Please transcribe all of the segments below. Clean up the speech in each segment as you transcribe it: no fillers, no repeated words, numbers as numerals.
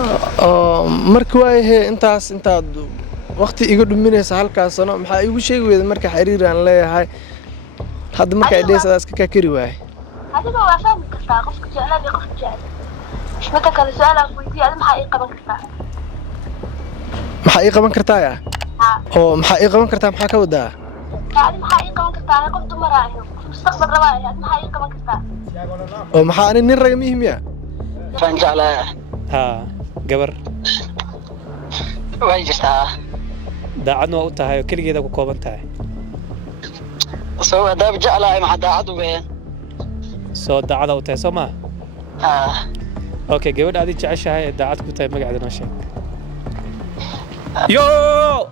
marka waayahay intaad waqti iga dhuminaysa halkaas sano maxaa igu sheegi weyday marka xiriir aan leeyahay hadda marka ay dheesadaas ka kari waayay adiga waa fahmi kartaa qofka jeclaad iyo qofka jecel midda kale su'aalaha weydiiya adiga maxaa ii qaban kartaa maxaa ii qaban kartaa ya oo maxaa ii qaban kartaa maxaa ka wadaa adiga maxaa ii qaban kartaa qof dumar ah iyo mustaqbal rabaa adiga maxaa ii qaban kartaa oo maxaa ani nin rag mihi miya faan jeclaa gabar way jirtaa daacadna waa u tahay oo keligeeda ku kooban tahay soo wadaab jeclaa maxaa daacad u weeyaan soo daacada u tahay soo ma okay gabadh aad jeceshahay ee daacad ku tahay magaceeda noo sheeg yo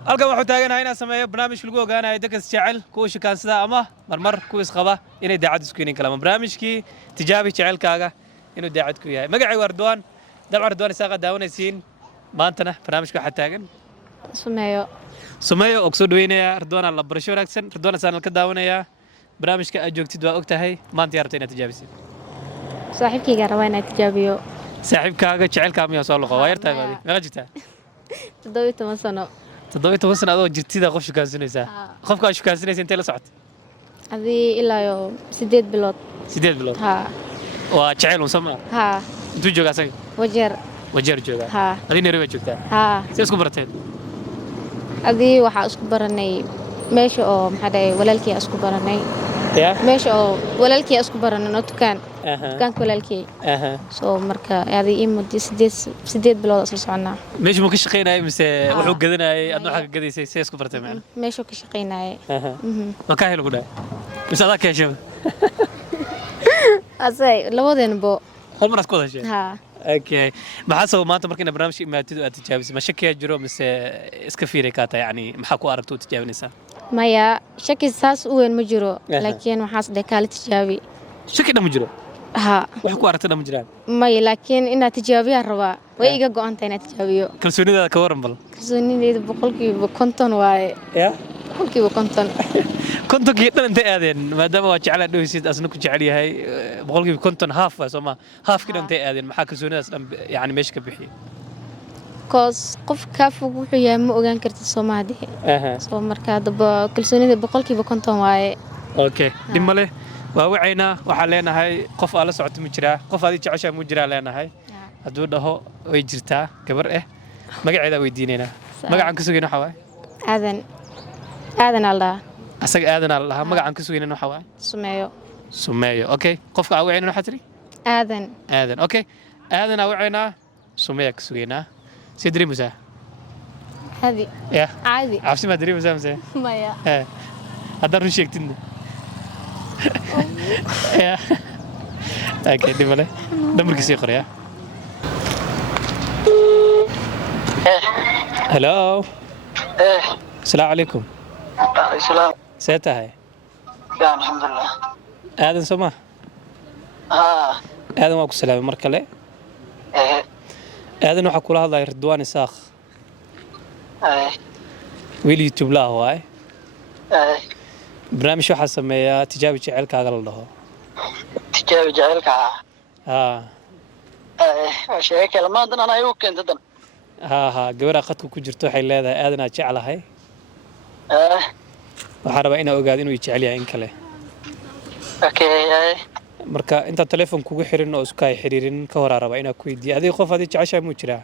halkan waxaan taaganahay inaan sameeyo barnaamij lagu ogaanayo dadka jecel kuwa shakaansada ama marmar kuwa isqaba inay daacad isku yihiin kala barnaamijkii tijaabi jecelkaaga inuu daacad ku yahay magacay waa Ridwaan dabcan Ridwaan isaaqa daawanaysiin maantana barnaamijka waxa taagan sumeeyo oo soo dhaweynaya Ridwaan la barasho wanaagsan Ridwaan isaan ka daawanaya barnaamijka aad joogtid waa ogtahay maanta yarta inaad tijaabisid saaxiibkayga rabaa inaad tijaabiyo saaxiibkaaga jecelkaaga miyaa soo luqo waa yartahay baadi meeqa jirtaa 17 sano 17 sano adoo jirtida qof shukaansanaysa qofka aad shukaansanaysa intee la socotay adii ilaa 8 bilood 8 bilood waa jecel un sama intuu joogaa asaga wajeer joogaa adii Nairobi joogtaa see isku barateen adii waxaa isku baranay meesha oo maxaa dhahay walaalkii isku baranay meesha oo walaalkii isku baranay oo dukaanka walaalkii soo marka adii imudi 8 bilood isla soconaa meesha ma ka shaqeynayay mise wuxuu gadanayay adna waxa ka gadaysay see isku bartay macna meesha ka shaqeynayay ma ka helo ku dhaay mise adaa ka heshay asay labadeenbo hal mar aad ku heshay okay maxaa soo maanta markii barnaamijka imaatidu aad tijaabisay ma shakiya jiro mise iska fiiray ka tahay yani maxaa ku aragto tijaabinaysaa maya shaki saas u weyn ma jiro laakiin waxaas dhakaal tijaabi shaki dham jiro wax ku aragto dham jiraan maya laakiin inaad tijaabiyaa rabaa way iga go'antay inaad tijaabiyo kalsoonidaada ka waran bal kalsoonideedu 100% waaye boqolkiiba 50 kontonkii dhan intay aadeen maadaama waa jecel dhawaysid asna ku jecel yahay boqolkiiba 50 half waa Soomaa halfkii dhan intay aadeen maxaa kalsoonidaas dhan yani meesha ka bixiyay koos qof ka fog wuxuu yahay ma ogaan kartid Soomaaliya soo marka daba kalsoonida boqolkiiba 50 waaye okay dimale waa wacayna waxa leenahay qof aad la socoto ma jira qof aad jeceshahay ma jira leenahay haduu dhaho way jirtaa gabar magaceeda weydiinayna magacan ka sugayna waxa waay aadan Allah asaga aadan Allah magacan ka sugayna waxa waay sumeeyo okay qofka aad wacayna waxa tiri aadan okay aadan aad wacayna sumeeyo ka sugayna sidri musa هذه عادي عارفين ما ادري مسا ما يا هذا رش يكتن يا اوكي دي ماله دمر كسي قريا هلو السلام عليكم السلام سيتا هاي يا الحمد لله aadan soma aadan waa ku salaamay mar kale aadan waxa kula hadlay Ridwaan Isaaq wiil YouTube la waay barnaamij waxa sameeya tijaabi jecelkaaga la dhaho tijaabi jecelkaaga sheekay kalmadan ana ayuu keentan gabadha qadku ku jirto waxay leedahay aadan aad jecelahay waxaan rabaa inaan ogaado inuu jecel yahay in kale okay marka inta telefoon kugu xirin oo isku ay xiriirin ka hor araba inaan ku weydiiyo adiga qof aad jeceshahay mu jiraa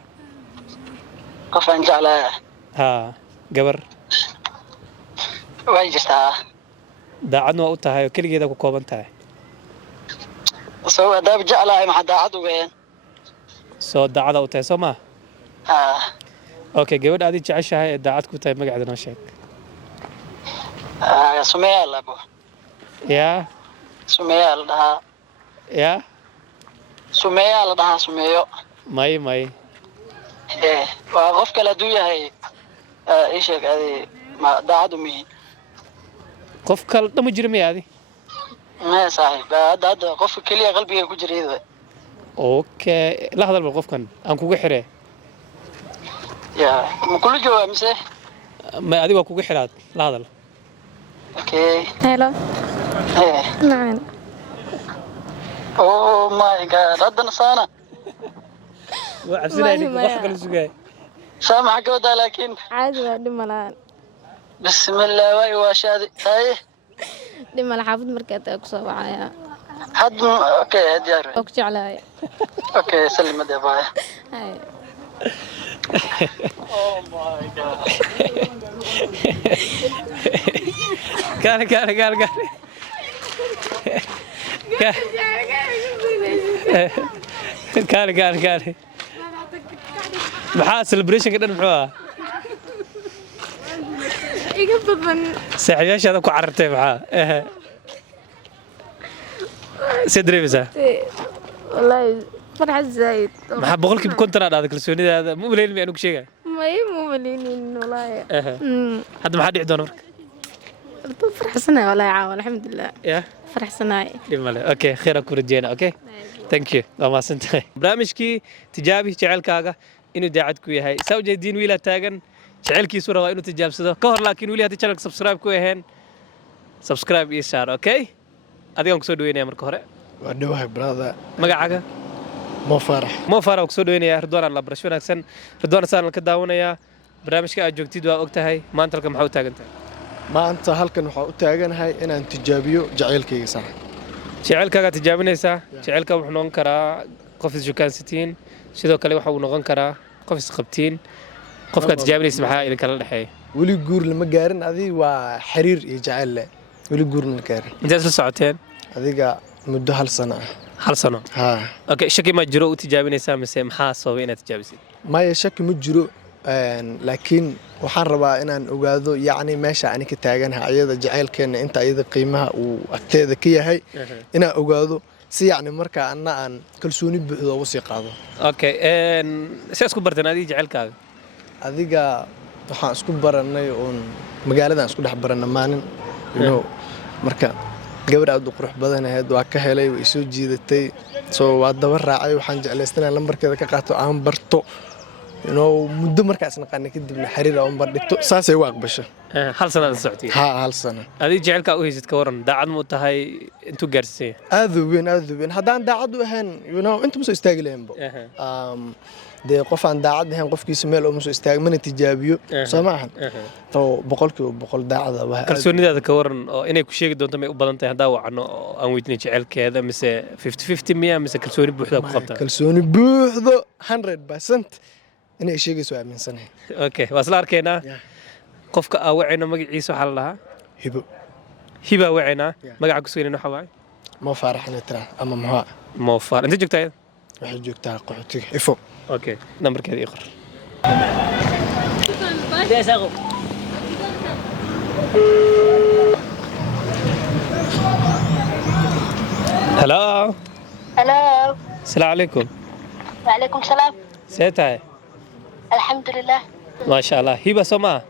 qof aan jecelahay gabar way jirtaa daacadna waa u tahay oo keligeeda ku kooban tahay soo wadaab jecelahay maxaa daacad u weeyaan soo daacada u tahay soo ma okay gabadh aad jeceshahay ee daacad ku tahay magaceeda noo sheeg sumeeyo labo ya sumeeyo la dhahaa ya sumeeyo la dhahaa sumeeyo may waa qof kale duu yahay ii sheeg adi ma daacad u mihi qof kale dhama jiro miyaadi ma saaxiib hadda qofka kaliya qalbiga ku jireedo okay la hadal qofkan aan kugu xiree ya ma kula joogaa mise ma adiga kugu xiraad la hadal okay hello نعم oh my god hadana saana وعبسنا ما wax kale sugay سامع قودا لكن caadi waa dhib malaan بسم الله واي واشادي هاي dhib mala xaafad markaa taa ku soo wacaya حد اوكي ديار oo ku jeclahay اوكي سلم دي باي hay اوه ماي جاد قال قال maxaa celebration ka dhan muxuu ah iga badan saaxiibayaashaada ku carartay maxaa sidreebisa wallahi farxad zaid maxaa boqolkiiba konton aad dhahday kalsoonidaada ma umaleyn mi anigu sheegay ma malinin wallahi hadda maxaa dhici doona marka farxsanahay wallahi caawa alxamdulilah ya farxsanahay dhimale okay khayra ku rajeyna okay thank you waa mahadsantahay barnaamijkii tijaabi jecelkaaga inuu daacad ku yahay saa ujeediin wiilaa taagan jecelkiisu rabaa inuu tijaabsado ka hor laakiin wiili haddii channelka subscribe ku ahayn subscribe ii saar okay adigaan kusoo dhaweynaya marka hore waa dhawahay brother magacaaga Mo Farah Mo Farah kusoo dhaweynaya Ridwaan la barasho wanaagsan Ridwaan saan ka daawanayaa barnaamijka aad joogtid waa ogtahay maanta halka maxaa u taagan tahay maanta halkan waxaa u taaganahay inaan tijaabiyo jacaylkayga sax jecelkaaga tijaabinaysaa jecelka wuxuu noqon karaa qof isjukaansitiin sidoo kale waxa uu noqon karaa qof isqabtiin qofka tijaabinaysa maxaa idin kala dhaxeeya weli guur lama gaarin adiga waa xiriir iyo jacayl leh weli guur lama gaarin intaad la socoteen adiga muddo hal sano ah hal sano ha okay shaki ma jiro u tijaabinaysaa mise maxaa sababay inaad tijaabisid maya shaki ma jiro laakiin waxaan rabaa inaan ogaado yacni meesha ani ka taaganahay ayada jacaylkeena inta ayada qiimaha uu agteeda ka yahay inaan ogaado si yacni markaa anna aan kalsooni buuxda ugu sii qaado okay si isku barteen adiga jecelkaaga adiga waxaan isku barannay oon magaaladan isku dhex barannay maalin marka gabar aad u qurux badan ahayd waa ka helay way soo jiidatay soo waa daba raacay waxaan jeclaystaa lambarkeeda ka qaato aan barto muddo markaas naqaanay kadibna xiriir aan bandhigto saasay u aqbasho hal sano aad socotay hal sano adiga jecelka u haysid ka waran daacad mu tahay intuu gaarsiisay aad u weyn haddaan daacad u ahayn inta ma soo istaagi lahaynba dee qof aan daacad ahayn qofkiisa meel uma soo istaag mana tijaabiyo soo ma ahan oo boqolkiiba boqol daacada waa kalsoonidaada ka waran oo inay ku sheegi doonto may u badan tahay haddaa wacno oo aan weydiinay jecelkeeda mise 50-50 miya mise kalsooni buuxda ku qabtaa kalsooni buuxdo 100% inay sheegayso aaminsanahay okay waa isla arkaynaa qofka aa wacayna magaciisa waxaa la dhahaa hiba wacayna magaca ku sugan waxa waaye Mo Farah nitra ama maxaa Mo Farah inta joogtaa waxay joogtaa qaxootiga ifo okay nambarkeeda ii qor hello hello السلام عليكم وعليكم السلام سيتاي الحمد لله ما شاء الله هبه سما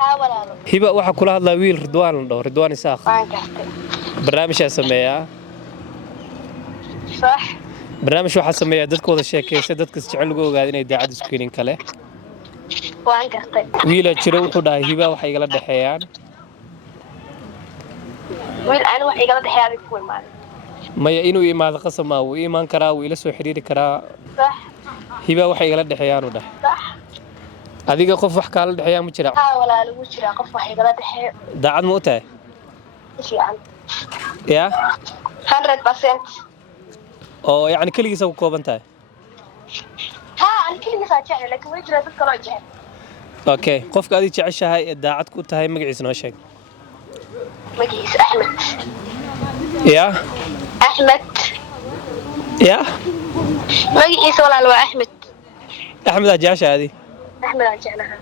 ها ولا هبه waxa kula hadlaa wiil Ridwaan la dhaho Ridwaan Isaaq waan gaxtay barnaamijka sameeyaa صح barnaamij waxa sameeyaa dadka wada sheekaysta dadka si jecel ugu ogaad inay daacad isku keenin kale waan gaxtay wiil jiro wuxuu dhahay hiba waxa igala dhaxeeyaan wiil aan wax igala dhaxeeyay ku imaan maya inuu imaado qasama uu iimaan karaa uu ila soo xiriiri karaa صح hiba waxa igala dhaxeeyaan u dhahay صح adiga qof wax kala dhaxeeyaa ma jira ها ولا lagu jira qof wax igala dhaxeeyo daacad ma u tahay fiican ya 100% oo yani kaligiisa ku kooban tahay ها أنا كل مساء جاي لكن وين جرى ذكر جاي okay qofka aad jeceshahay ee daacad ku tahay magaciisa noo sheeg مجلس أحمد ya أحمد ya مجلس ولا لو أحمد axmed aad jeceshahay أحمد أنا جعلها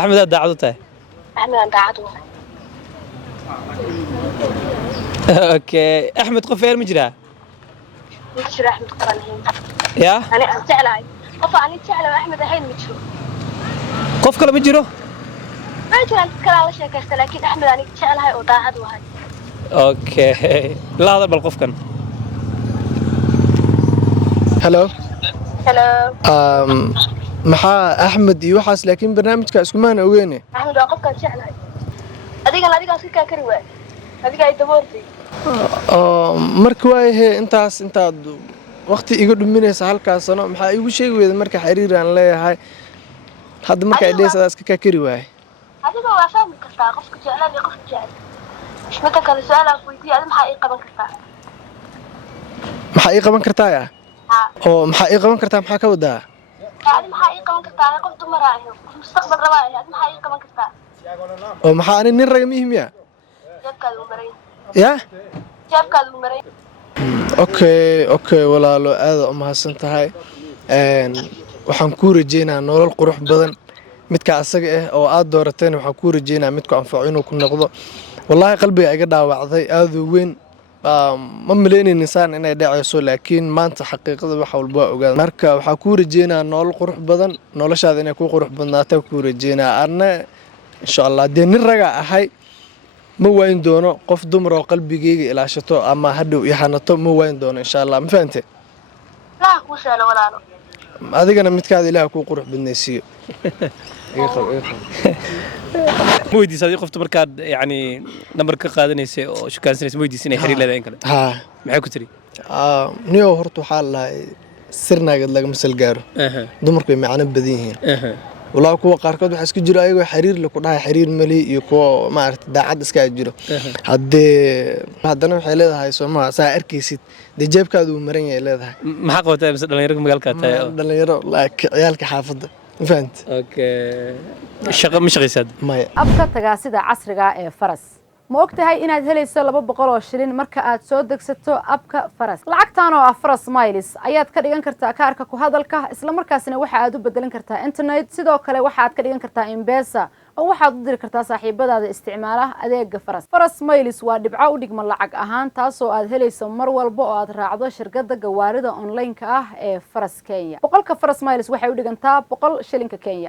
axmed aad daacad u tahay أحمد أنا قاعد okay axmed qof eer ma jiraa مجرى أحمد قرنين ya أنا أجعلها قف أنا أجعلها أحمد الحين مجرى qof kale ma jiro ما جرى الكلام على شيء كذا لكن أحمد أنا أجعلها وضاعت وهاي okay la hadal bal qofkan hello hello maxaa Axmed iyo waxaas laakiin barnaamijka isku maan ogeene أحمد وقف كان أجعلها أديك أسكت كروي أديك أي دبورتي marka waayahay intaad waqti iga dhuminaysa halkaas sano maxaa igu sheegi weyda marka xiriir aan leeyahay hadda marka ay dheesadaas ka kari waay adiga waa fahmi kartaa qofka jeclaan iyo qofka jecel midda kale su'aalaha weydiiya adiga maxaa ii qaban kartaa maxaa ii qaban kartaa ya oo maxaa ii qaban kartaa maxaa ka wadaa adiga maxaa ii qaban kartaa qof dumar ah iyo qof mustaqbal rabaa adiga maxaa ii qaban kartaa oo maxaa ani nin raga mihimiya jeebkaada u maray ya jeebkaada u maray okay walaalo aad u mahadsan tahay waxaan ku rajeynayaa nolol qurux badan midka asaga ah oo aad doorateen waxaan ku rajeynayaa midku anfaco inuu ku noqdo wallahi qalbiga iga dhaawacday aad u weyn ma maleynaynin insaan inay dhacayso laakiin maanta xaqiiqada wax walba waa ogaad marka waxaan ku rajeynayaa nolol qurux badan noloshaada inay ku qurux badnaato ku rajeynayaa arna insha Allah dee nin raga ahay ma wayn doono qof dumar oo qalbigeyga ilaashato ama hadhow ihanato ma wayn doono insha Allah ma fahamtay la ku sheelo walaalo adigana midkaada ilaah ku qurux badnaysiyo مويدي صديق قفت بركاد يعني نمبر كقادنيسة أو شو كان سنة مويدي سنة حري لذا إنكله ها معك تري نيو هرتو حال سرنا قد لقى مثل جارو دمرك معنا بديهين والله كوا قاركود waxaa isku jiro ayaga xiriir la ku dhahay xiriir mali iyo kuwa ma aragtay daacad iska jiro haddana waxay leedahay Soomaa saa arkaysid jeebkaadu uu maran yahay leedahay maxaa qabtaa bas dhalinyaro magaalka tahay dhalinyaro ciyaalka xaafadda fahant okay shaqo ma shaqeysad maya abka tagaasida casriga ee faras ma ogtahay inaad helayso 200 oo shilin marka aad soo degsato abka faras lacagtan oo ah faras miles ayaad ka dhigan kartaa kaarka ku hadalka isla markaasina waxa aad u bedelan kartaa internet sidoo kale waxa aad ka dhigan kartaa M-Pesa oo waxaad u diri kartaa saaxiibadaada isticmaala adeega faras miles waa dhibco u dhigma lacag ahaan taas oo aad helayso mar walba oo aad raacdo shirkadda gawaarida online-ka ah ee Faras Kenya boqolka faras miles waxay u dhigantaa 100 shilinka Kenya